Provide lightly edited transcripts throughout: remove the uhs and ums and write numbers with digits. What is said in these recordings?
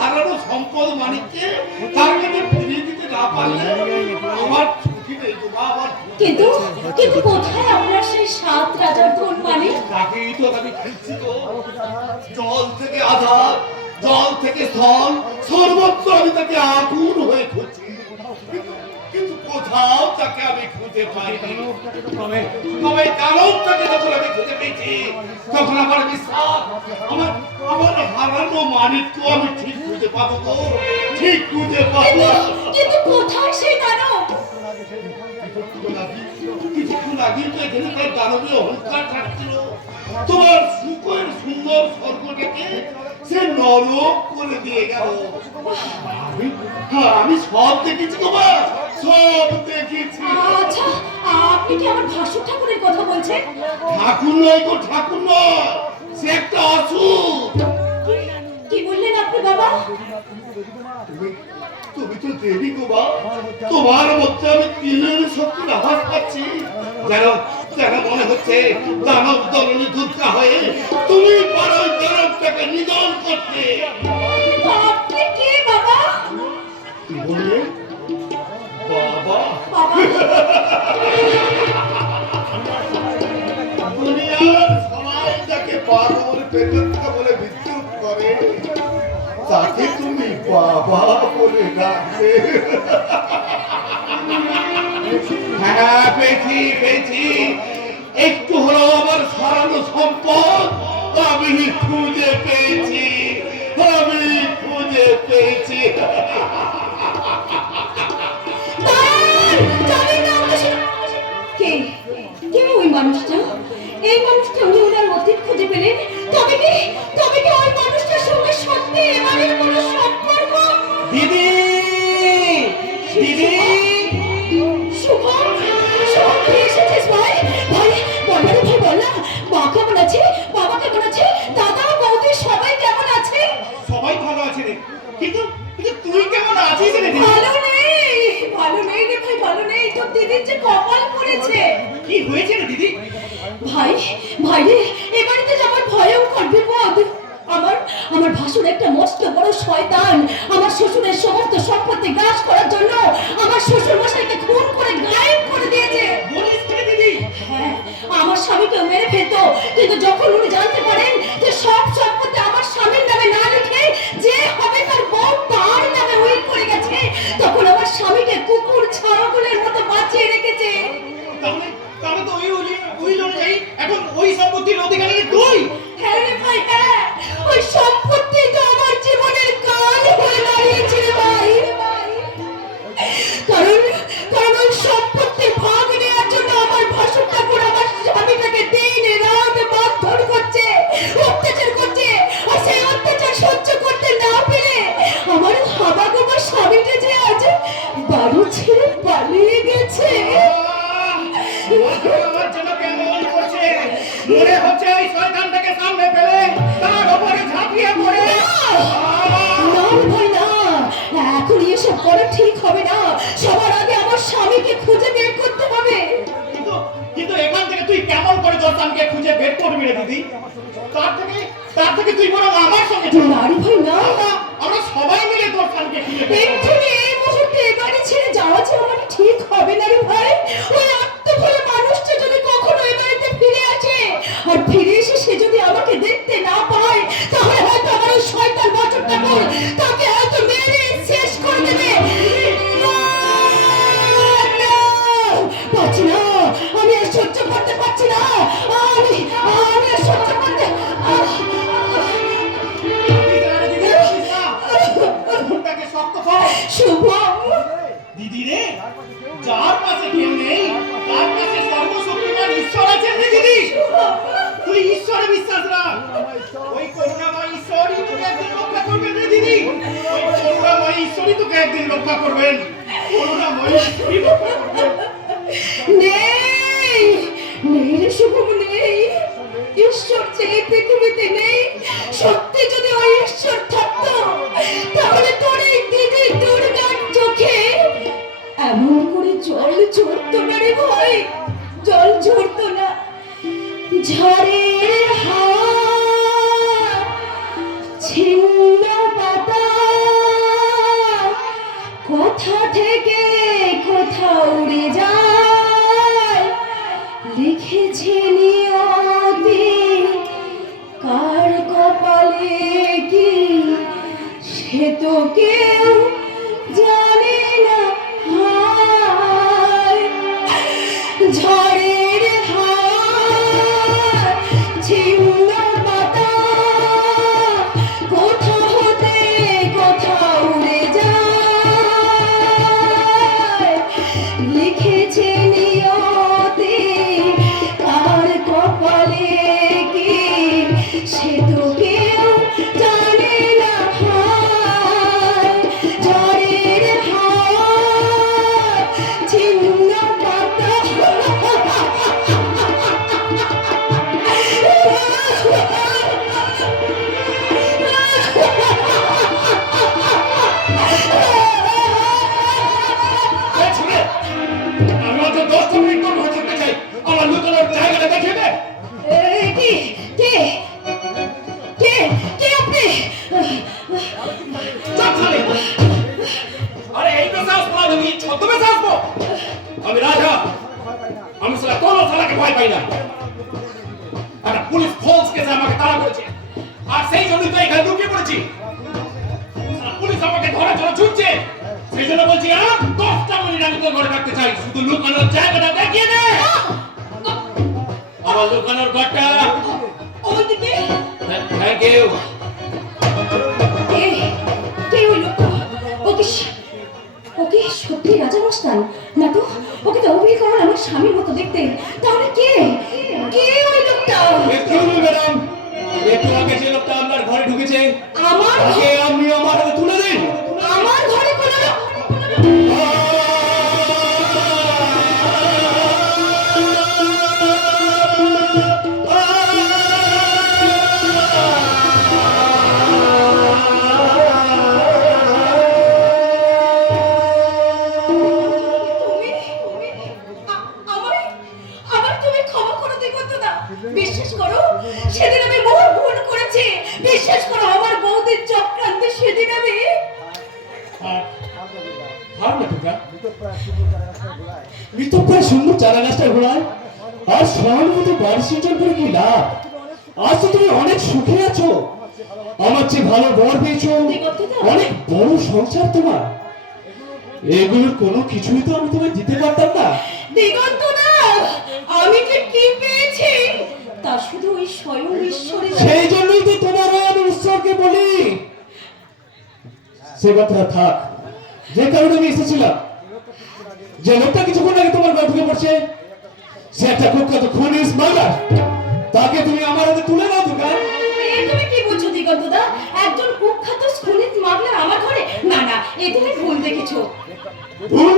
হারানো সম্পদ মানিককে তার কাছে ফিরিয়ে দিতে না পারলে আমার ছুটি নেই তো বাবা। কিন্তু কিন্তু কোথায় আপনার সেই 7 রাজার ধন মানিক? তাকেই তো আমি খুঁজছি তো। জল থেকে আধার, জল থেকে স্থল, সর্বত্র আমি তাকে আগুন হয়ে খুঁজছি, কিন্তু কোথাও তাকে আমি খুঁজে পাইনি। তবে কারণটাকে যখন আমি খুঁজে পেয়েছি তখন আমার বিশ্বাস আমার হারানো মানিককে আমি ঠিক খুঁজে পাবো তো, ঠিক খুঁজে পাবো। কিন্তু কোথায় সেই দানব? কিছুক্ষণ আগে তো এখানে তার দানবীয় অহংকার থাকছিল। তোমার সুন্দর স্বর্গটাকে সে নরক করে দিয়ে গেল। আমি সব দেখেছি বাবা, সব দেখেছি। আচ্ছা, আপনি কি আমার ভাসুর ঠাকুরের কথা বলছেন? ঠাকুর নয় গো, ঠাকুর নয়, সে একটা অসুর। কি বললেন আপনি বাবা? তুমি তো দেবী গো বা, তোমার মধ্যে আমি তিলের শক্তির আভাস পাচ্ছি। যেন মনে হচ্ছে দানব দলনী দুর্গা হয়ে তুমি পারো ওই দানবটাকে নিধন করতে। আপনি কে বাবা? কি বললে বাবা? দুনিয়ার সবাই যাকে পাগল পেটুকা বলে বিদ্রুপ করে তাকে তুমি বাবা বলে ডাকবে। হ্যাঁ, পেয়েছি। একটু হলো আমার হারানো সম্পদ আমি খুঁজে পেয়েছি। কে ওই মানুষটা? এই মানুষটা উনি ওনার অতীত খুঁজে পেলেন। তবে কি ওই মানুষটার সঙ্গে সত্যি এবারের কোনো সম্পর্ক? দিদি শুভ কি এসেছিস ভাই? বল না, মা কেমন আছে, বাবা কেমন আছে, দাদা বৌদি সবাই কেমন আছে? সবাই ভালো আছে রে, কিন্তু তুই কেমন আছিস রে? ভালো নেই রে ভাই, ভালো নেই। তোর দিদির যে কপাল পড়েছে। কি হয়েছে রে দিদি? ভাই রে, এবারেতে যাবার ভয়ঙ্কর বিপদ। আমার ভাসুর একটা মস্ত বড় শয়তান আমার শ্বশুরের সমস্ত সম্পত্তি গ্রাস করার জন্য আমার শ্বশুর মশাইকে খুন করে গায়েব করে দিয়েছে। বলিস কি দিদি? হ্যাঁ, আমার স্বামীকে মেরে ফেলতো, কিন্তু যখন উনি জানতে পারেন যে সব সম্পত্তি আমার স্বামীর নামে না লিখে যে হবে তার বউ তার নামে উইল করে গেছে, তখন আমার স্বামীকে কুকুর ছাগলের মতো বাঁচিয়ে রেখেছে। তাহলে তো ওই অনুযায়ী এখন ওই সম্পত্তির অধিকারী তুই। হ্যাঁ রে ভাই, হ্যাঁ, ওই সম্পত্তি তো আমার জীবনের কাল হয়ে দাঁড়িয়েছে রে ভাই। কারণ ওই সম্পত্তি ভাগ নেওয়ার জন্য আমার ভাসুর ঠাকুর আমার স্বামীটাকে দিন রাত মারধর করছে, অত্যাচার করছে। আর সেই অত্যাচার সহ্য করতে না পেরে আমার হাবাগোবা স্বামীটা যে আজ বাড়ি ছেড়ে পালিয়ে গেছে। আমার জন্য কেমন করছে, মনে হচ্ছে ওই শয়তানটাকে সামনে পেলে তার উপরে ঝাঁপিয়ে পড়ে। না ভাই না, এখন এসব করা ঠিক হবে না। সবার আগে আমার স্বামীকে খুঁজে বের করতে হবে। কিন্তু এখান থেকে তুই কেমন করে তোর স্বামীকে খুঁজে বের করবি রে দিদি? তার থেকে তুই বরং আমার সঙ্গে নারী ভাই না, আমরা সবাই মিলে তোর স্বামীকে খুঁজে বের করব। এই মুহূর্তে এবারে ছেড়ে যাওয়া যে আমার ঠিক হবে না রে ভাই। ওই আত্মভোলা মানুষটা যদি কখনো এ বাড়িতে ফিরে আসে আর ফিরে এসে সে যদি আমাকে দেখতে না পায়, তাহলে হয়তো আমার ওই শয়তান বাছুর ঠাকুর তাকে হয়তো মেরে শেষ করে দেবে। পাচ্ছি না, আমি আর সহ্য করতে পারছি না। আমি আর সহ্য করতে শুভম দিদি রে, যার পাশে কেউ নেই তার পাশে সর্বশক্তিমান ঈশ্বর আছেন রে দিদি। তুই ঈশ্বরে বিশ্বাস রাখ, ওই করুণাময় ঈশ্বরই তোকে একদিন রক্ষা করবেন রে দিদি। ওই করুণাময় ঈশ্বরই তোকে একদিন রক্ষা করবেন, করুণাময় ঈশ্বরই রক্ষা করবেন। নেই রে শুভম, নেই। ঈশ্বর যে এই পৃথিবীতে নেই। সত্যি যদি ওই ঈশ্বর থাকতো তাহলে তোর এই দিদি দুর্গার চোখে এমন করে জল ঝরতো না রে ভাই, জল ঝরতো না। ঝড়ের হাওয়া ছিন্ন পাতা সে তো কেউ জানে না হায় ঝড়ের হাওয়া ছিন্ন পাতা কোথা হতে কোথাও উড়ে যায় লিখেছে নিয়তি কার কপালে কি সে তো কেউ জানে না হায় ঝড়ের হাওয়া ছিন্ন পাতা এই ছেলে, আমি অন্তত 10 মিনিট তোর ঘরে থাকতে চাই। আমার লুকানোর জায়গাটা দেখিয়ে দে। কে কে কে কে আপনি চল ছেলে। আরে এই তো সাহস পাওয়া তুমি ছদ্মবেশে আসবো। আমি রাজা, আমি সালা কোনো সালাকে ভয় পাই না। একটা পুলিশ ফলস কেসে আমাকে তাড়া করেছে, আর সেই জন্যই তো এখানে লুকিয়ে পড়েছি। সালা পুলিশ আমাকে ধরার জন্য ছুটছে, সেই জন্য বলছি 10টা মিনিট আমি তোর ঘরে থাকতে চাই। শুধু লুকানোর জায়গাটা দেখিয়ে দে। আমার লুকানোর ঘরটা। ওদিকে থ্যাংক ইউ। কে কে ওই লোকটা ওকে ওকে সত্যি রাজা মস্তান না তো ওকে তো অভিনয় করার আমার স্বামীর মতো দেখতে তাহলে কে কে ওই লোকটা এক্সকিউজ মি ম্যাডাম, একটু আগে যে লোকটা আপনার ঘরে ঢুকেছে আমার তাকে আপনি আমার হাতে তুলে দিন। আমার ঘরে কোনো আমার তুমি ক্ষমা করে দেখো না বিশ্বাস করো সেদিন আমি বহু ভুল করেছি বিশ্বাস করো আমার বউদের চক্রান্তে সেদিন আমি মৃতপ্রায় সুন্দর চারা গাছটা ঘোড়ায় আর সহানুভূতি বাড়ি সিঞ্চন করে কি লাভ? আজ তো তুমি অনেক সুখে আছো, আমার চেয়ে ভালো বর পেয়েছো, অনেক বড় সংসার তোমার। এগুলোর কোনো কিছুই তো আমি তোমায় দিতে পারতাম না। দিগন্ত না আমি যে কি পেয়েছি তা শুধু ওই স্বয়ং ঈশ্বরের সেই জন্যই তো তোমার আমি ঈশ্বরকে বলি। সে কথা থাক, যে কারণে আমি এসেছিলাম, যে লোকটা কিছুক্ষণ আগে তোমার ঘরে ঢুকে পড়ছে, সে একটা কুখ্যাত খুনি স্মাগলার। তাকে তুমি আমার হাতে তুলে দাও দোকান। তুমি কি বলছো দিগন্ত দা একজন কুখ্যাত খুনি স্মাগলার আমার ঘরে না না এ তুমি ভুল দেখেছো ভুল?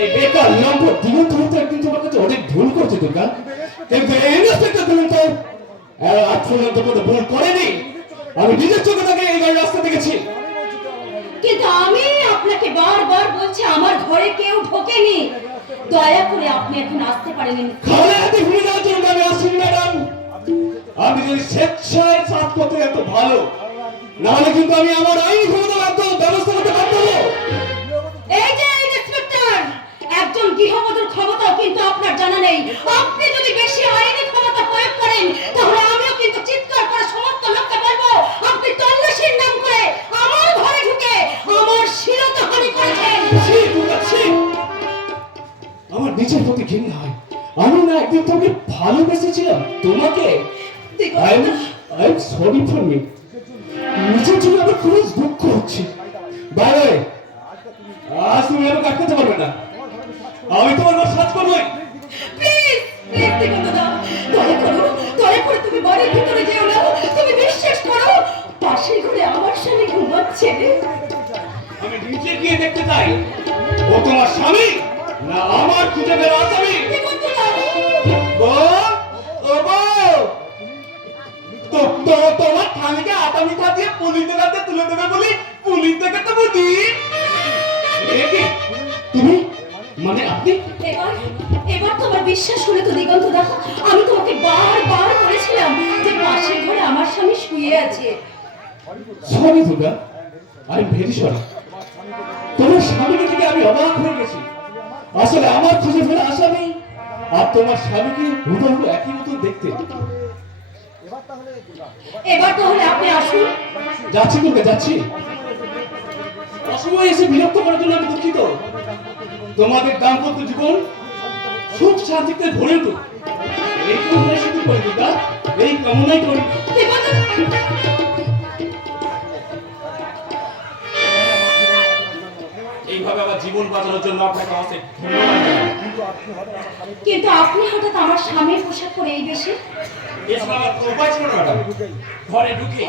এই বেকার লম্পট দিগন্ত হয়তো একদিন তোমার কাছে অনেক ভুল করছে দোকান, কিন্তু এই ইন্সপেক্টর দিগন্ত আজ পর্যন্ত কোনো ভুল করেনি। আমি নিজের চোখে তাকে এই গাড়ির রাস্তা দেখেছি। কিন্তু আমি আপনাকে বারবার বলছি আমার ঘরে কেউ ঢোকেনি দয়া করে আপনি এখন আসতে পারেন খালে হাতে ঘুরে যাওয়ার জন্য আমি আসিনি ম্যাডাম। আমি যদি স্বেচ্ছায় সাথ করতে এত ভালো, নাহলে কিন্তু আমি আমার আইনি ক্ষমতা ব্যবস্থা করতে পারবো। এই যে ইন্সপেক্টর একজন গৃহবধূর ক্ষমতাও কিন্তু আপনার জানা নেই আপনি যদি বেশি আইনি ক্ষমতা প্রয়োগ করেন তাহলে আমিও কিন্তু চিৎকার করে সমস্ত লোককে বলবো আপনি তল্লাশির নাম করে আমার ঘরে ঢুকে আমার শিরোধারী করেছেন আমার নিজের প্রতি ঘৃণা হয়। আমি না একদিন তোমাকে ভালোবেসেছিলাম, তোমাকে। I am sorry for me. নিজের জন্য আমার খুব দুঃখ হচ্ছে। বাইরে আজ তুমি আমাকে আটকাতে পারবে না, আমি তোমার ঘর সাজ করবোই। প্লিজ প্লিজ দিগন্ত দা দয়া করে তুমি বাড়ির ভিতরে যেও না তুমি বিশ্বাস করো পাশের ঘরে আমার স্বামী ঘুমাচ্ছে আমি নিচে গিয়ে দেখতে চাই ও তোমার স্বামী না আমার খুঁজে বের আসামি। দিগন্ত দা তোমার স্বামীকে আসামি সাজিয়ে পুলিশের হাতে তুলে দেবে বলি পুলিশ থেকে তো বুঝি। তুমি মানে আপনি এবার তোমার বিশ্বাস হলে তো দিগন্ত দা আমি তোমাকে বারবার বলেছিলাম যে পাশের ঘরে আমার স্বামী শুয়ে আছে sorry Durga, I am very sorry. তোমার স্বামীকে থেকে আমি অবাক হয়ে গেছি। আসলে আমার খুঁজে ফেরা আসামি আর তোমার স্বামীকে হুবহু একই মতো দেখতে। এবার তাহলে আপনি আসুন। যাচ্ছি দুর্গা, যাচ্ছি। অসময়ে এসে বিরক্ত করার জন্য আমি দুঃখিত। তোমাদের দাম্পত্য জীবন সুখ শান্তিতে ভরে উঠুক, এই কামনাই শুধু করি দুর্গা, এই কামনাই করি। এইভাবে আমার জীবন বাঁচানোর জন্য আপনাকে অনেক ধন্যবাদ জানাই। কিন্তু আপনি হঠাৎ আমার স্বামীর পোশাক পরে এই বেশে? এছাড়া আমার কোনো উপায় ছিল না ম্যাডাম। ঘরে ঢুকে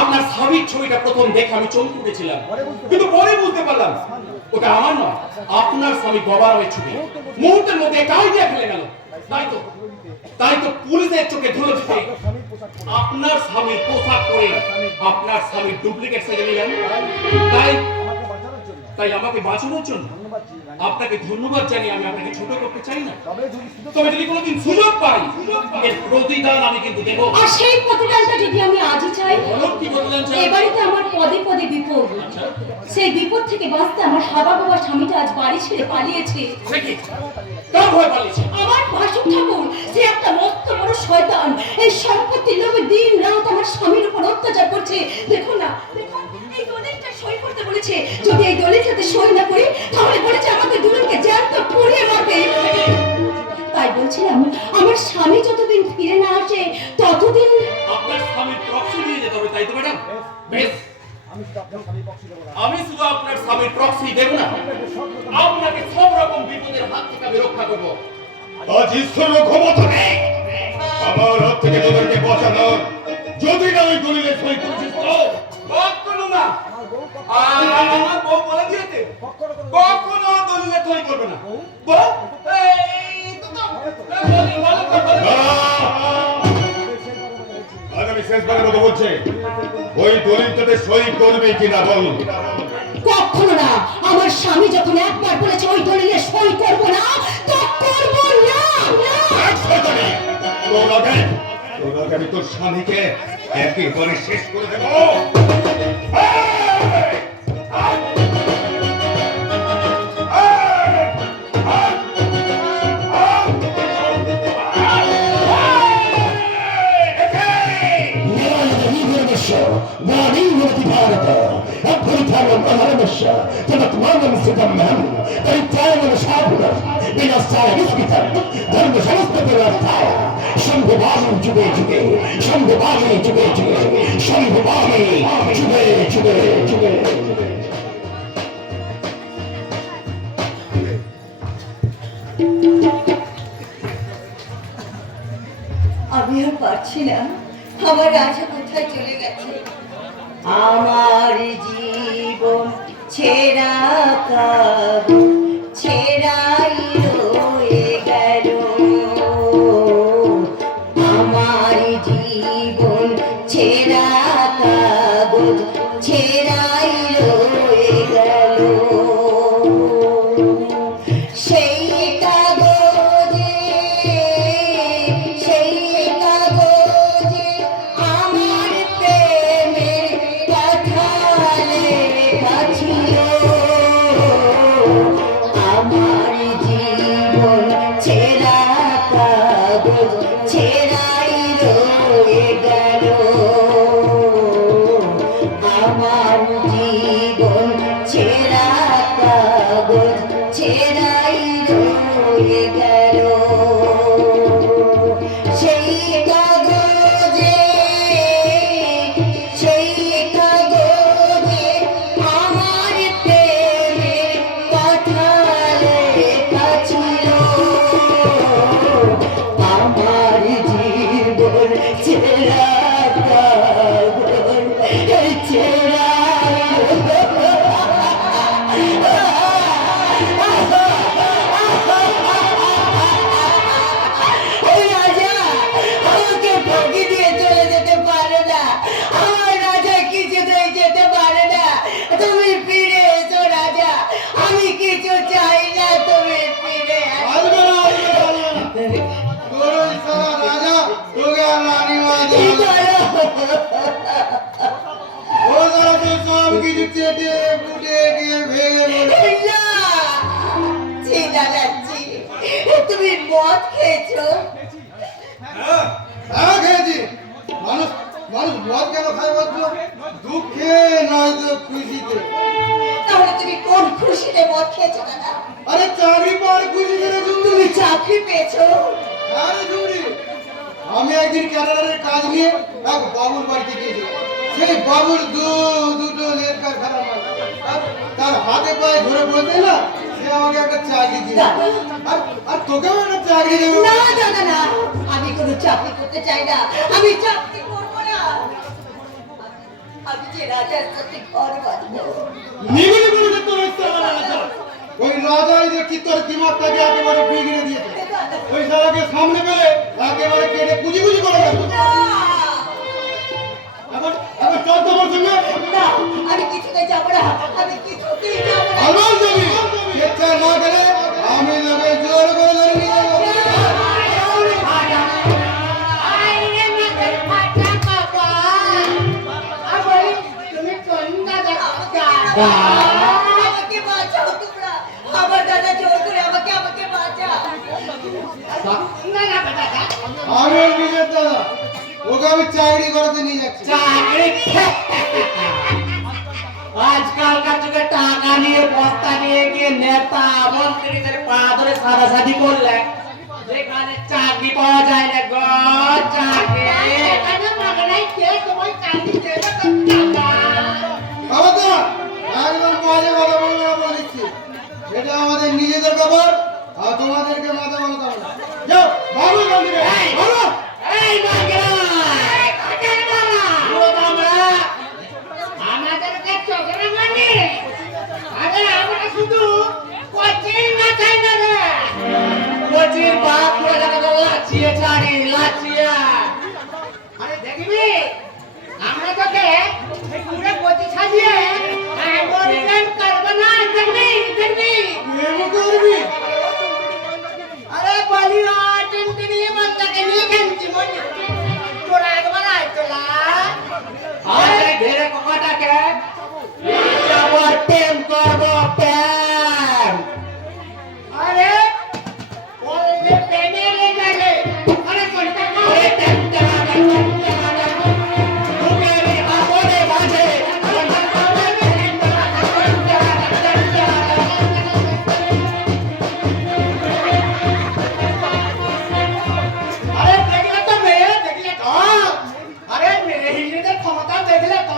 আপনার স্বামীর ছবিটা প্রথম দেখে আমি চমকে উঠেছিলাম, কিন্তু পরে বুঝতে পারলাম ওটা আমার নয়, আপনার স্বামী গবারের ছবি। মুহূর্তের মধ্যে কাল দিয়ে ফেলে গেল। তাই তো পুলিশের চোখে ধুলো দিতে আপনার স্বামীর পোশাক পরে আপনার স্বামীর ডুপ্লিকেট সেজে নিলেন। তাই আমাকে বাঁচানোর জন্য আপনাকে ধন্যবাদ জানিয়ে আমি আপনাকে ছোট করতে চাই না। তবে যদি কোনোদিন সুযোগ পাই, এর প্রতিদান আমি কিন্তু দেব। আর সেই প্রতিদানটা যদি আমি আজই চাই? কি প্রতিদান চাই? এবারে তো আমার পদে পদে বিপদ। সেই বিপদ থেকে বাঁচতে আমার হাবা বাবা স্বামীটা আজ বাড়ি ছেড়ে পালিয়েছে। কার ভয় পালিয়েছে? আমার ভাসুর ঠাকুর, সে একটা মস্ত বড় শয়তান। এই সম্পত্তির লোভে দিন রাত আমার স্বামীর উপর অত্যাচার করছে। দেখো না, দেখুন এই দলিলটা সই করতে বলেছে। যদি এই দলিলটাতে সই না করি তাহলে বলেছে আমাকে দুজনকে জ্যান্ত পুড়িয়ে মারবে। তাই বলছিলাম আমার স্বামী যতদিন ফিরে না আসে ততদিন আপনার স্বামীর প্রক্সি দিয়ে যেতে হবে, তাই তো ম্যাডাম? বেশ, আমি শুধু আপনার স্বামীর প্রক্সি দেব না, আপনাকে সব রকম বিপদের হাত থেকে আমি রক্ষা করব। আজ ঈশ্বরের ক্ষমতা নেই আমার হাত থেকে তোদেরকে বাঁচানোর। যদি না ওই দলিলে সই করেছিস তো কখনো না। আর আমার বউ বলে দিয়েছে কখনো দলিলে সই করবে না। বউ এই তো আজ আমি শেষবারের মতো বলছি, ওই দলিলটাতে সই করবে কিনা বল। কখনো না। আমার স্বামী যখন একবার বলেছে ওই দলিলে সই করব না, তো করব না। আমি তোর স্বামীকে একেবারে শেষ করে দেব। যুগে যুগে শম্ভুবামে যুগে যুগে শম্ভুবামে যুগে যুগে যুগে। আমি আর পারছি না, আমার রাজা কোথায় চলে গেছে। আমার জীবন ছেঁড়া কাগজ ছেঁড়াই রয়ে গেল। আমার জীবন ছেঁড়া কাগজ ছেঁড়াই রয়ে গেল। সেই কাগজে আমার প্রেমের কথা লেখা ছিল। আমার জীবন ছেঁড়া কাগজ ছেঁড়াই রয়ে গেল। আমার জীবন ছেঁড়া কাগজ ছেঁড়াই রয়ে গেল। সেই কাগজে আমার প্রেমের কথা লেখা ছিল। আমার জীবন ছেঁড়া কাগজ ছেঁড়া ওই রাজা আমাকে ফাঁকি দিয়ে চলে যেতে পারে না। আমার রাজা কিছুতেই যেতে পারে না। তুমি ফিরে এসো রাজা, আমি কিছু চাই না, তুমি ফিরে আসো। কি করো? না, ছি দাদা ছি, তুমি মদ খেয়েছো? মানুষ মানুষ মদ কেন খায় বলতো? দুঃখে নয় তো খুশিতে। তাহলে তুমি কোন খুশিতে মদ খেয়েছো দাদা? আরে চাকরি পাওয়ার খুশিতে রে তুমি ঝুমরি। চাকরি পেয়েছো? আরে ঝুমরি, আমি একদিন ক্যানাডারের কাজ নিয়ে এক বাবুর বাড়িতে গিয়েছিলাম। সেই বাবুর দুটো লেট কারখানা মাল। তার হাতে পায়ে ধরে বলতে না, সে আমাকে একটা চাকরি দিয়ে আর তোকেও একটা চাকরি দেবে। না দাদা না, আমি কোনো চাকরি করতে চাই না, আমি চাকরি করবো না। আমি যে রাজার সাথে ঘর বাঁধবো। নিগুলি বলে তোর ইচ্ছা হবে না। ওই রাজাই দেখি তোর দিমাগটাকে একেবারে বিগড়ে দিয়েছে। ওই শালাকে সামনে পেলে একেবারে কেটে কুচি কুচি করে দেবো। না, এখন এখন চল তোমার সঙ্গে না, আমি কিছুতে যাবো না, আমি কিছুতেই যাবো না। আমার জমি চেষ্টা না করে আমি তোকে জোর করে ধরে নিয়ে যাবো। আমাকে বাঁচাও তোমরা, আমার দাদা জোর করে আমাকে বাঁচাও। আমি ওর নিজের দাদা, ওকে আমি চাকরি করাতে নিয়ে যাচ্ছি। চাকরি আজকালকার যুগে টাকা নিয়ে বস্তা নিয়ে গিয়ে নেতা মন্ত্রীদের পা ধরে সাদাসাদি করলে যেখানে চাকরি পাওয়া যায় না গো, চাকরি খবরদার, একদম বাজে কথা বলবে না বলে দিচ্ছি। এটা আমাদের নিজেদের ব্যাপার, আর তোমাদেরকে মাথা মাথা হবে না। যাও ভালো এখান থেকে, ভালো। এই আমাদেরকে চোখের মানে আরে আমরা শুধু কোচিং না চাই না রে কোচির বাপ পুরো জায়গা লাচিয়ে ছাড়ি লাচিয়া আরে দেখবি আমরা তোকে পুরো কোচি সাজিয়ে আমেরিকান করব না দেখবি দেখবি এমন করবি? আরে বলিও টিনটিনি মন্দাকে নিয়ে খেলছি মনে তোরা একবার আয় তোরা আজ এই ধীরে কোকাটাকে যাবার প্রেম করবো প্রেম আরে ওরে প্রেমের গেলে আরে কোনটা ওরে টেমটা বুকেরি হাওরে বাজে আরে দেখলে তো মেয়ে দেখলে তো আরে মেয়ে হিজড়ের ক্ষমতা দেখলে তো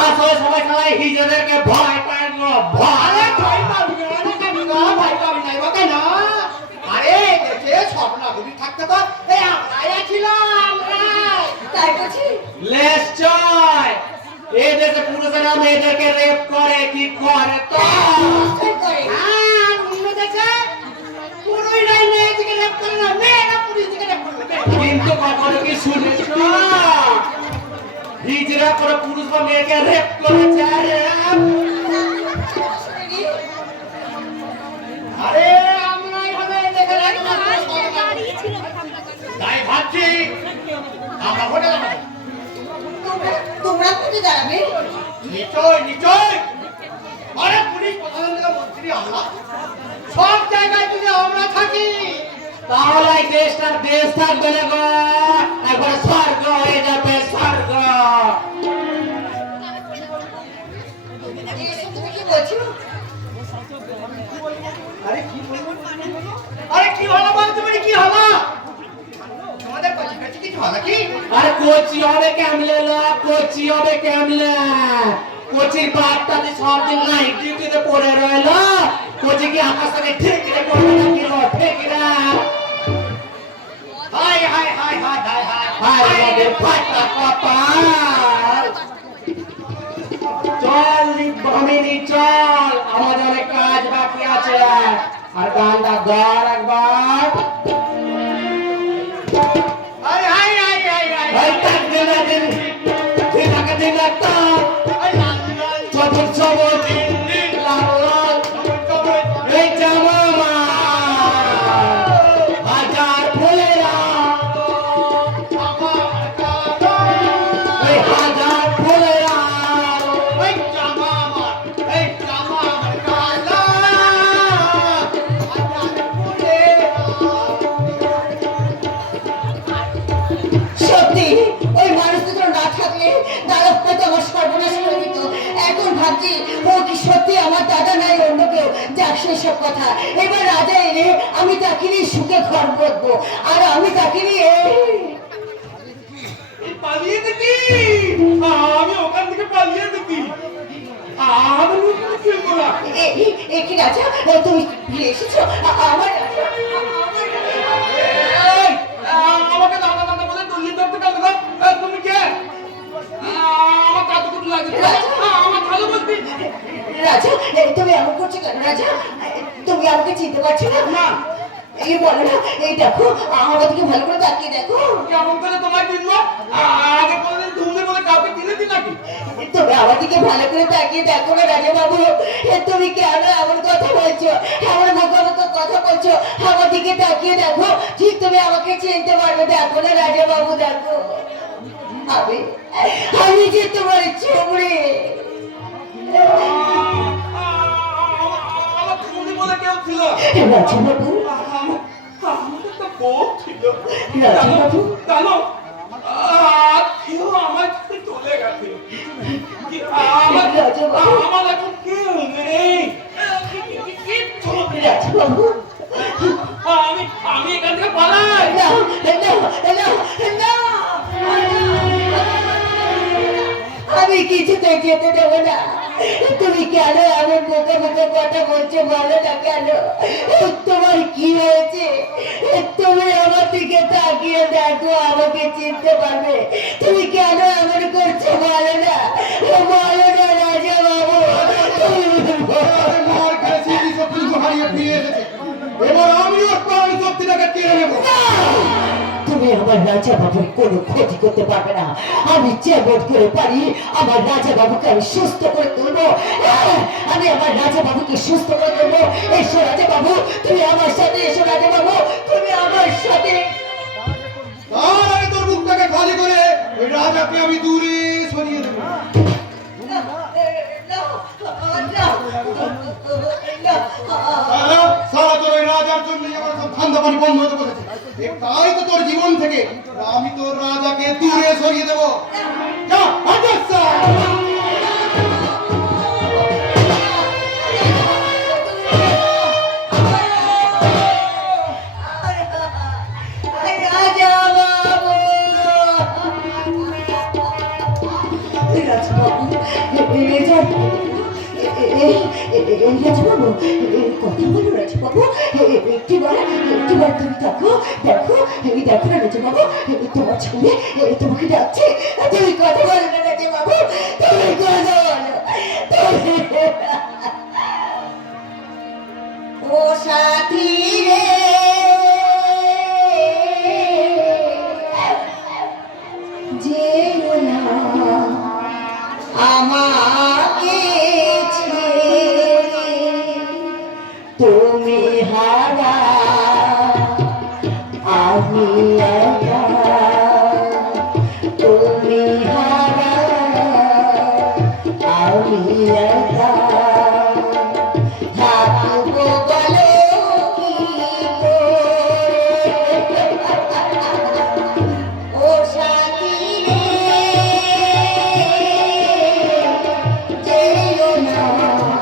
আসো সবাই সবাই হিজড়েরকে ভয় পায় গো আরে ভয় ভয় পাবি না না কেন গো ভয় পাবি না গো কেন আরে দেখে স্বপ্নগুলি থাকতে তো এই আমরাই আছিল আমরা তাই বলছি, লেস চয় এই দেশে পুরুষেরা মেয়েদেরকে রেপ করে কি করে তো নিশ্চয় করে। আর অন্য দেশে পুরুষরাই মেয়েদিকে রেপ করে না মেয়েরা পুরুষদিকে রেপ করে না কিন্তু কখনো কি শুনেছ হিজড়া করে পুরুষ বা মেয়েকে রেপ করেছে শুনিনি? আরে আমরা এখানে দেখে রাখলাম তাই ভাবছি আমরা ভোটে যাবো তোমরা কোথায় দাঁড়াবে? নিশ্চয় নিশ্চয় আরে পুলিশ প্রধান থেকে মন্ত্রী আমরা সব জায়গায় যদি আমরা থাকি তাহলে এই দেশটার দেশ থাকবে না গো একবার স্বর্গ হয়ে যাবে স্বর্গ এসব তুমি কি বলছো? আরে কি হলো বলতে পারি কি হলো তোমাদের কাছে কাছে কিছু হলো কি আরে কোচি হবে কেমলে লা কোচি হবে কেমলে কোচির বাপটাতে সব দিন নাইট ডিউটিতে পড়ে রইলো কোচি কি আকাশ থেকে ঠিক রে পড়বে না কি লো ঠিক রে হাই হাই হাই হাই হাই হাই হায় আমাদের ফাটা কপাল চল ভামিনি চল আমাদের অনেক কাজ বাকি আছে আর গানটা ধর একবার হাই হাই হাই হাই হাই এই তাক দিনা দিন দিনাকে দিনা তা হাই লাল লাল সবুজ সবুজ লাল লাল এই জামামা হাজার ফুলেরা এই হাজার ফুলেরা এই জামা আমার কালা আজাদ ফুলে ভাবছি ও কি সত্যি আমার দাদা নাই অন্য কেউ। যাক সেসব কথা, এবার রাজা এলে আমি তাকে নিয়ে সুখে ঘর করবো, আর আমি তাকে নিয়ে পালিয়ে দেখি, আমি ওখান থেকে পালিয়ে দেখি, আমি ওখানে ফিরবো না। কি রাজা, তুমি ফিরে এসেছো? আমার রাজা, এই, আমাকে দাদা দাদা বলে দলিয়ে ধরতে পারবে না? তুমি কে? আমার কাকুকে লাগছে, আমার ভালো বলবি। রাজা তুমি এমন করছো কেন রাজা? তুমি আমাকে চিনতে পারছো না? না এই বলো না, এই দেখো আমার দিকে ভালো করে তাকিয়ে দেখো। কেমন করে তোমায় চিনবো? আগে কোনদিন তুমি বলে কাউকে চিনেছি নাকি? তুমি আমার দিকে ভালো করে তাকিয়ে দেখো না রাজা বাবু। তুমি কেন এমন কথা বলছো, এমন বোকা বোকা কথা বলছো? আমার দিকে তাকিয়ে দেখো, ঠিক তুমি আমাকে চিনতে পারবে। দেখো না রাজা বাবু, দেখো আমি আমি যে তোমার চোমড়ে। আমার তুমি বলে কেউ ছিল? রাজা বাবু, আমার একটা বউ ছিল। রাজা বাবু, জানো, কেউ আমার কাছে চলে গেছে। রাজা বাবু, আমার এখন কেউ নেই। রাজা বাবু, আমি এখান থেকে পালাই। না না না না, আমি কিছুতে যেতে দেবো না। তুমি কেন এমন বোকা বোকা কথা বলছো বলো না কেন? তোমার কি হয়েছে? তুমি আমার দিকে তাকিয়ে দেখো, আমাকে চিনতে পারবে। তুমি কেন এমন করছো বলো না, বলো না রাজা বাবু। মার খেয়েছি, সব কিছু হারিয়ে ফিরে এসেছে। এবার আমিও প্রাণ শক্তিটাকে কেড়ে নেবো। তুমি আমার রাজা বাবুর কোনো ক্ষতি করতে পারবে না। আমি যে বোধ করে পারি আমার রাজা বাবুকে আমি সুস্থ করে তুলবো। আমি আমার রাজা বাবুকে সুস্থ করে তুলবো। এসো রাজা বাবু, তুমি আমার সাথে এসো। রাজা বাবু, তুমি আমার সাথে। তার আগে তোর মুখটাকে খালি করে ওই রাজাকে আমি দূরে সরিয়ে দেবো। সারা তোর ওই রাজার জন্যই আমার সব ধান্দা পানি বন্ধ হতে বসেছে। তাই তো তোর জীবন থেকে আমি তোর রাজাকে দূরে সরিয়ে দেবো। যা, আচ্ছা। রাজা বাবু, রাজা বাবু, রাজবাবু কথা বলো রাজবাবু, একটিবার তুমি দেখো, দেখো এই দেখো না রাজবাবু, তোমার ছেলে তোমাকে ডাকছে। তুমি কথা বলো না রাজবাবু, তুমি কথা বলো। ও সাথী রে, যেও না আমাকে ছেড়ে, তুমি হারা আমি একা, তুমি হারা আমি একা, থাকবো বলো কি করে? ও সাথী রে, যেও না আমাকে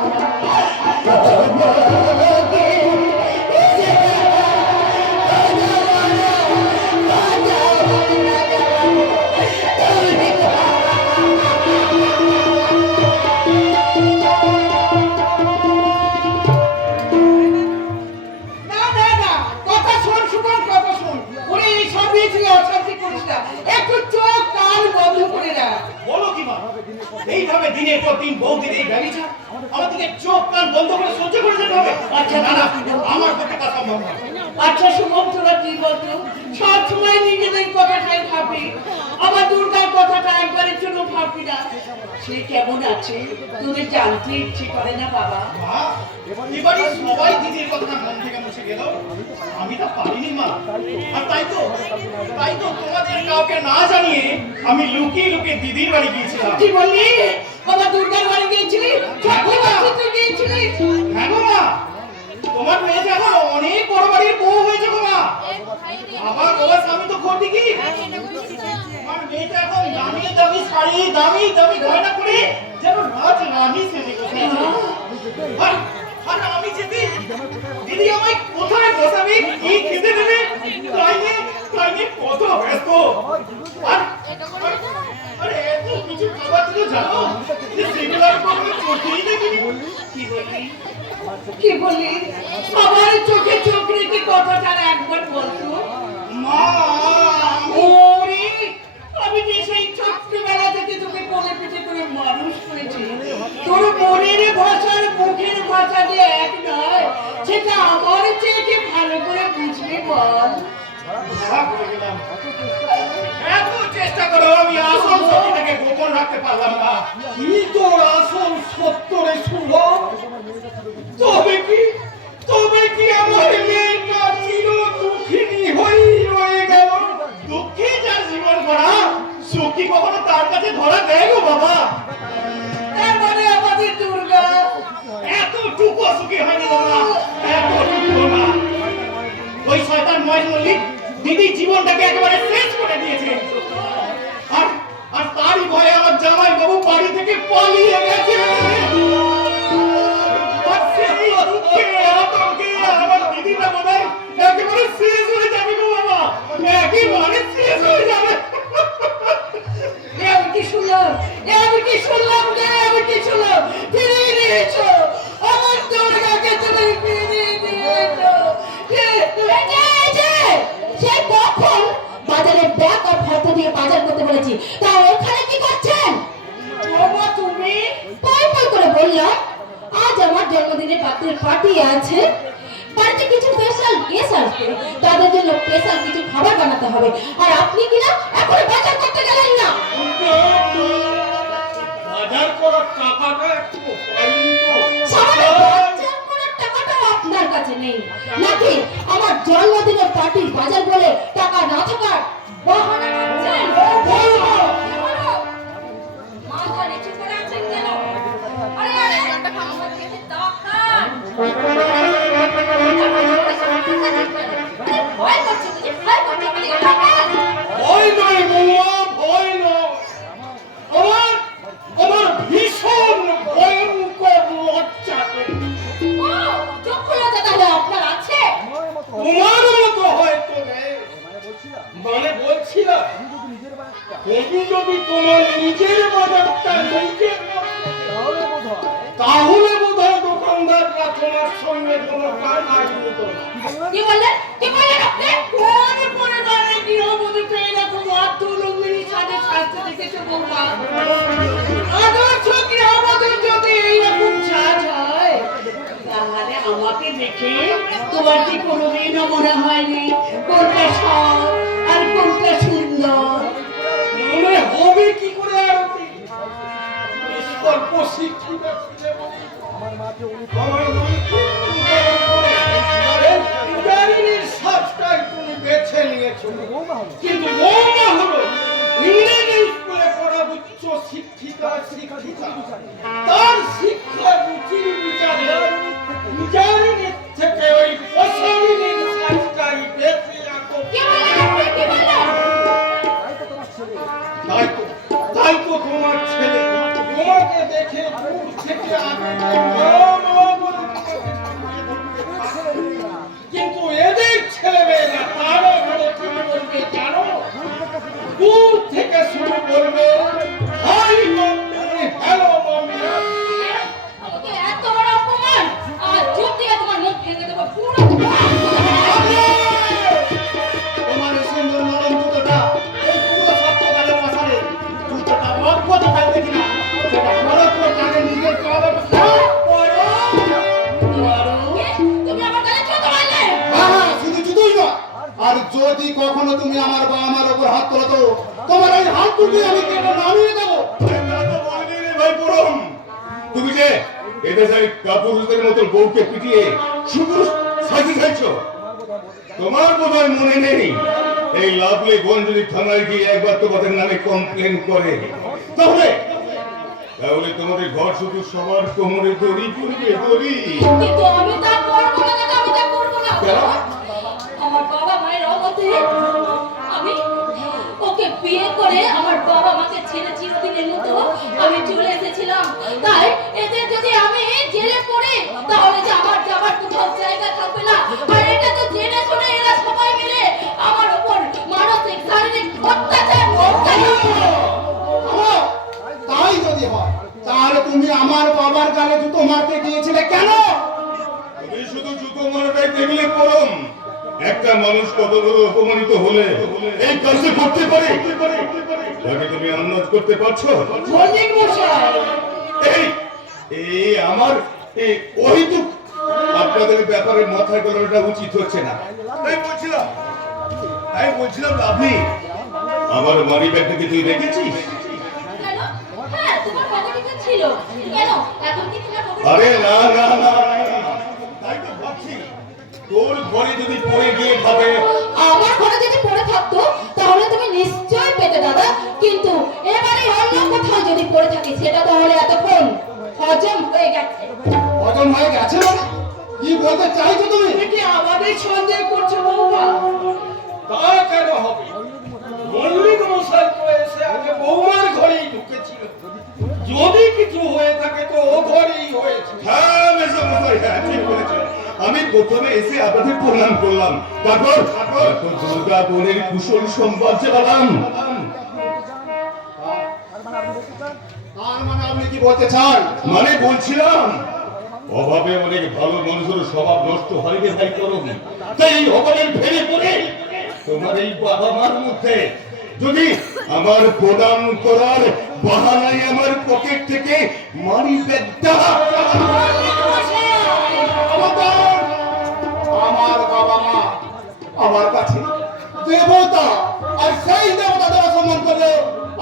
না না না, কথা শোন সুমন, কথা শোন। ওরে এই সব তুই অশান্তি করিস না, একটু চোখ কান বন্ধ করে রাখ। বলো কি মা, এইভাবে দিনের পর দিন বৌদির এই ব্যবসা আমাদেরকে চোখ কান বন্ধ করে সহ্য করে যেতে হবে? আচ্ছা না না, আমার পক্ষে তা সম্ভব না। আচ্ছা সুমন, তোরা কি বলতো? সব সময় নিজেদের কথাটাই ভাবি, আমার দুর্গার কথাটা একবারের জন্য ভাবি না। সে কেমন আছে তোদের জানতে ইচ্ছে করে না বাবা? মা, এবারে সবাই দিদির কথা মন থেকে মুছে গেল, আমি তা পারিনি মা। আর তাই তো তোমাদের কাউকে না জানিয়ে আমি লুকিয়ে লুকিয়ে দিদির বাড়ি গিয়েছিলাম। কি বললি? বাবা দুর্গার বাড়ি গিয়েছিলি? সত্যি বলছিস তুই গিয়েছিলিস? হ্যাঁ গো মা, তোমার মেয়েটা এখন অনেক বড় বাড়ির বউ হয়েছে গো মা। আমার বয়স আমি তো করবি কি? আমার মেয়েটা এখন দামি দামি শাড়ি, দামি দামি গয়না পরে যেন রাজ রানী সেজে আর আমি যেতে দিদি আমায় কোথায় বসাবে, কি খেতে দেবে, তাই নিয়ে কত ব্যস্ত। আর আরে এত কিছু খাবার তো জানো যে সেগুলো আমি চোখেই দেখিনি। কি বললি? আমার চোখে চোখ রেখে কথাটা একবার বলতো। মা ওরে, আমি যে সেই ছোট্টবেলা থেকে তোকে কোলে পিঠে করে মানুষ করেছি, তোর মনের ভাষার মুখের ভাষা যে এক নয়, সেটা আমার চেয়ে কে ভালো করে বুঝবে বল। এত চেষ্টা করে আমি আসল সত্যটাকে গোপন রাখতে পারলাম না। কি তোর আসল সত্য রে শুভ? তবে কি আমার মেয়েটা চির দুঃখিনী হয়ে রয়ে গেল? দুঃখী যার জীবন ভরা, সুখী কখনো তার কাছে ধরা দেয় গো বাবা। তার মানে আমাদের দুর্গা এতটুকু সুখী হয়নি বাবা, এতটুকু না। ওই শয়তান মহেশ মল্লিক দিদি জীবনটাকে একেবারে শেষ করে দিয়েছে। আর তারই ভয়ে আমার জামাই বাবু বাড়ি থেকে পালিয়ে গেছে। আর সেই দুঃখে, আতঙ্কে আমার দিদিটা বোধহয় একেবারে শেষ হয়ে যাবে গো বাবা, একেবারে শেষ হয়ে যাবে। আমি কি শুনলাম ফিরিয়ে নিয়েছো আমার দুর্গাকে, তুমি ফিরিয়ে নিয়েছো। সে কখন বাজারে ব্যাগ আর ভর্তা দিয়ে বাজার করতে বলেছি, তা ওখানে কি করছেন? বাবা তুমি পয় করে বললাম আজ আমার জন্মদিনের পার্টি আছে, বাড়িতে কিছু স্পেশাল গেস্ট আসবে, তাদের জন্য স্পেশাল কিছু খাবার বানাতে হবে। আর আপনি কিনা এখন বাজার করতে গেলেন না? বাজার করার টাকাটা একটু পাইনি তো। সামান্য বাজার করার টাকাটাও আপনার কাছে নেই নাকি? আমার জন্মদিনের পার্টির বাজার বলে টাকা না থাকার বাহানা করছেন? মাথা নিচু করে আছেন কেন? আরে আমার খেতে দাও খান। ভয় করছে বুঝি? ভয় করছে বলে ভয় নয় বৌমা, ভয় নয়। আমার ভীষণ ভয়ঙ্কর লজ্জা করে। চক্ষু লজ্জা তাহলে আপনার আছে? তোমার মতো হয়তো নেই। মানে বলছিলাম তুমি যদি তোমার নিজের বাজারটা নিজে তাহলে বোধহয় দোকানদাররা তোমার সঙ্গে কোনো কারবার হতো না। কি বললেন আপনি? কোন পরিবারে গৃহবধূ পেয়ে রাখো মাত্র লুঙ্গিনী সাজে সাজতে দেখেছো বৌমা? আদর্শ গৃহবধূ যদি এইরকম সাজ হয়, তাহলে আমাকে দেখে তোমার কি কোনোদিনও মনে হয়নি কোনটা সৎ আর কোনটা সুন্দর? মনে হবে কি করে আর অল্প শিক্ষিত ছেলে বলে আমার মাকে ইংরেজির সাজটাই তুমি বেছে নিয়েছো, কিন্তু বৌমা হলো ইংরেজি স্কুলে পড়া উচ্চ শিক্ষিতা। তার শিক্ষা রুচির বিচারে ইংরেজির থেকে ওই পশমিনীর সাজটাই বেছে রাখো। কি বললেন? তাই তো তোমার ছেলে তোমাকে দেখে দূর থেকে আগে কিন্তু এদের ছেলেমেয়েরা তারা ঘরে কি বলবে জানো? দূর থেকে শুরু করবে হাই মাম্মি, হ্যালো মাম্মি। আমাকে এত বড় অপমান! আর চুপ দিয়ে তোমার মুখ ভেঙে দেবো পুরো। তোমার এই সুন্দর নরম জুতোটা এই পুরো সত্য গালে বসালে জুতোটা অক্ষত থাকবে কিনা সেটা খরচ করতে আগে নিজের কবে তুমি আমার গালে জুতো মারলে? হ্যাঁ, শুধু জুতোই না, আর যদি কখনো তুমি আমার বাবা মার উপর হাত তোলো তো তোমার এই হাত দুটি আমি কেটে নামিয়ে দেবো। ভাই পুরম, তুমি যে এদেশের কাপুরুষদের মতো বউকে পিটিয়ে শুধু সাজি খাইছো, তোমার বোধহয় মনে নেই এই লাভলি বোন যদি থানায় গিয়ে একবার তোমাদের নামে কমপ্লেন করে তাহলে তোমাদের ঘর শুধু সবার কোমরে দড়ি পড়বে, দড়ি। কিন্তু আমি তা করবো না দাদা, আমি তা করবো না। আমার বাবা মায়ের অমতে আমি ওকে বিয়ে করে আমার বাবা মাকে ছেড়ে চিরদিনের মতো আমি চলে এসেছিলাম। তাই এতে যদি আমি জেলে পড়ে যদি হয় তাহলে তুমি আমার বাবার গালে জুতো মারতে গিয়েছিলে কেন? তুমি শুধু জুতো মারবে দেখলে পরম একটা মানুষ কত বড় অপমানিত হলে এই কাজে করতে পারে তাকে তুমি আন্দাজ করতে পারছো? মল্লিক মশাই, এই এই আমার এই অহেতুক আপনাদের ব্যাপারে মাথায় গলাটা উচিত হচ্ছে না। তাই বলছিলাম আপনি আমার মানি ব্যাগটাকে তুই রেখেছিস? কেন? হ্যাঁ, তোমার পকেটে তো ছিল। কেন? এখন কি তোমার পকেটে? আরে না না না তাই তো ভাবছি তোর ঘরে যদি পড়ে গিয়ে থাকে আমার ঘরে যদি পড়ে থাকতো তাহলে তুমি নিশ্চয়ই পেতে দাদা, কিন্তু এবারে অন্য কোথাও যদি পড়ে থাকে সেটা তাহলে এতক্ষণ হজম হয়ে গেছে। হজম হয়ে গেছে মানে? কি বলতে চাইছো তুমি? তুমি কি আমাদের সন্দেহ করছো বৌমা? তা কেন হবে? মল্লিক মশাই তো এসে আগে বৌমার ঘরেই ঢুকেছিল। যদি কিছু হয়ে থাকে তো ও ঘরেই হয়েছে। হ্যাঁ মেজমশাই, হ্যাঁ ঠিক বলেছেন। আমি প্রথমে এসে আপনাদের প্রণাম করলাম, তারপর দুর্গা বোনের কুশল সংবাদ জানালাম। তার মানে আপনি কি বলতে চান? মানে বলছিলাম অভাবে অনেক ভালো মানুষের স্বভাব নষ্ট হয় রে ভাই করুন। তাই এই অভাবের ফেরে পড়ে তোমার এই বাবা মার মধ্যে যদি আমার প্রদান করার বাহানায় আমার পকেট থেকে মানি ব্যাগটা আমার বাবা মা আমার কাছে দেবতা, আর সেই দেবতা দেওয়া সম্মান করলে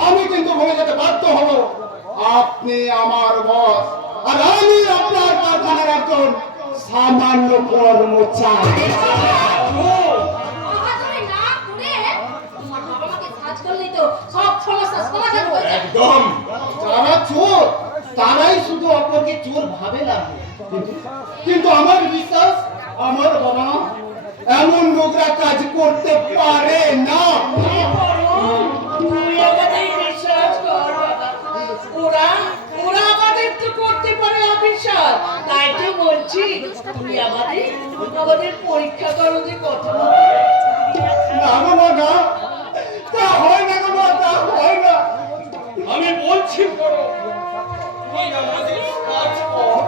আমি কিন্তু ভুলে যেতে বাধ্য হব। আপনি আমার বস আর আমি আপনার কারখানার একজন সামান্য কর্মচারী। বাহাদুরি না করে তোমার বাবা মাকে সাজ করলেই তো সব সমস্যা সমাধান হয়ে যাবে। একদম যারা চোর তারাই শুধু অপরকে চোর ভাবে লাগে, কিন্তু আমার বিশ্বাস আমার বাবা এমন নোংরা কাজ করতে পারে না। তুই আমাদের বিশ্বাস কর বাবা। ওরা ওরা আমাদের তো করতে পারে অবিশ্বাস। তাই তো বলছি তুমি আমাদের পরীক্ষা করো যে কথা না গো মা, না, তা হয় না গো মা, তা হয় না। আমি বলছি বড়, তুই আমাদের কাজ কর।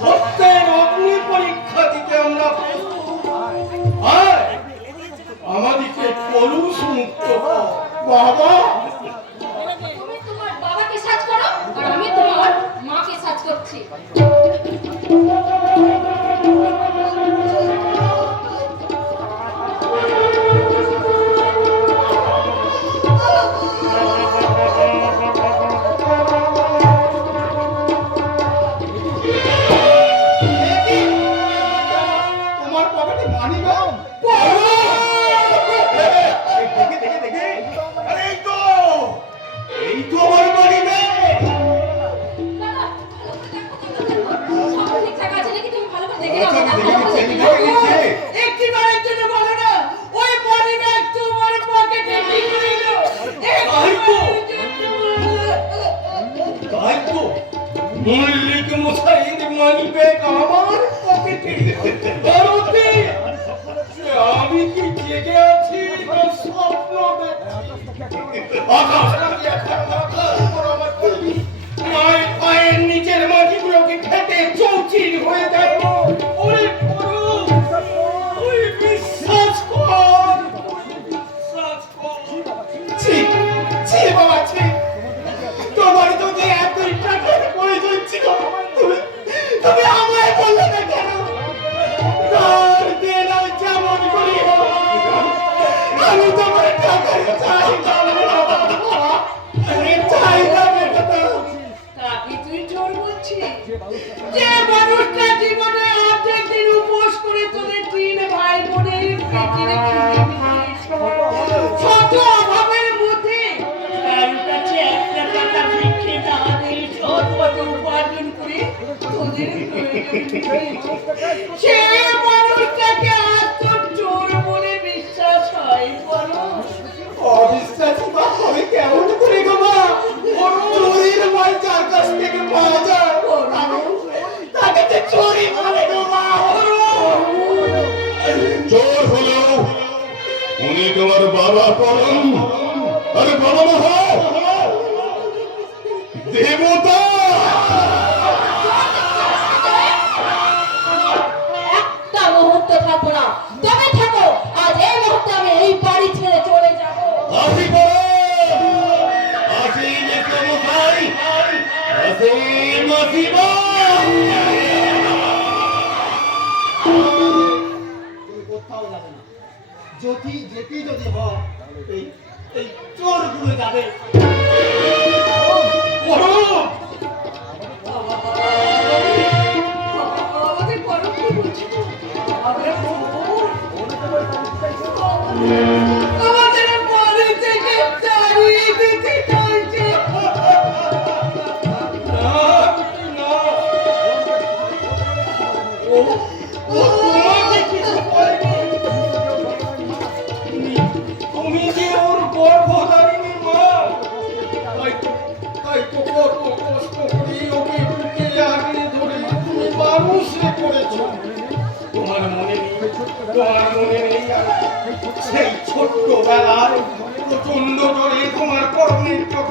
সত্যের অগ্নি পরীক্ষা দিতে আমরা প্রস্তুত। আয়, আমাদেরকে কলুষ মুক্ত কর। বাবা তুমি তোমার বাবাকে সাজ করো আর আমি তোমার মাকে সাজ করছি। তোমার পকেটে মানি ব্যাগ? দেখে আরে এই তো আমার মানি ব্যাগ। দাদা, সব ঠিকঠাক আছে নাকি তুমি ভালো করে দেখে নাও। আচ্ছা, আমি দাদা। দেখে নিচ্ছি। একটিবারের জন্য বলো না ওই মানি ব্যাগ তোমার পকেটে কি করিল? তাই তো মল্লিক মশাইয়ের মানি ব্যাগ আমার পকেটে। ভারতে আমি কি জেগে আছি না স্বপ্ন দেখছি? আকাশটাকে এখন মাথার উপর আমার করবি। মায়ের পায়ের নিচের মাটিগুলোকে খেতে চৌচির হয়ে যায়। ওরে বড়, তুই বিশ্বাস কর, বিশ্বাস কর। ছি, ছি বাবা, ছি। তোমার যদি এতই টাকার প্রয়োজন ছিল, তুমি আমায় বললে না কেন? তার দিন আমি যেমন করি হোক, আমি তোমার টাকার চাহিদা বাবা, চাহিদা মেটাতে। কাকে তুই চোর বলছিস? যে মানুষটা জীবনে অর্ধেক দিন উপোস করে তোদের 3 ভাই বোনের পেটের খিদে মিটিয়েছে। শত অভাবের মধ্যে কারোর কাছে একটা টাকা ভিক্ষে না দিয়ে সৎ পথে উপার্জন করে তোদের প্রয়োজন মিটিয়েছে। সে মানুষটাকে আজ তোর চোর বলে বিশ্বাস হয় বলো? অবিশ্বাসী বা হবে কেমন করে গো মা? চুরির মাল যার কাছ থেকে পাওয়া যায় তাকে তো চুরি বলে গো মা। চোর হলো উনি তোমার বাবা পরম, আরে বাবা মা হয় দেবতা একটা মুহূর্ত থাকবো না, তবে থাকো, আজ এই মুহূর্তে আমি এই বাড়ি ছেড়ে চলে যাবো। আসি বড় আসি নেত্রমশাই আসি মাসিমা তুমি কোথাও যাবে না। যদি হয় এই এই চোরগুলো যাবে। আমাদের বড় কি বলছে তো? আমরা আমাদের বাড়ি থেকে তাড়িয়ে দিতে চাইছে। তুমি যে ওর গর্ভধারিণী মা, তাই তো কত কষ্ট করে ওকে বুকে আগলে ধরে তুমি মানুষে করেছো। তোমার মনে নেই সেই ছোট্টবেলায় প্রচন্ড করে তোমার কর্মের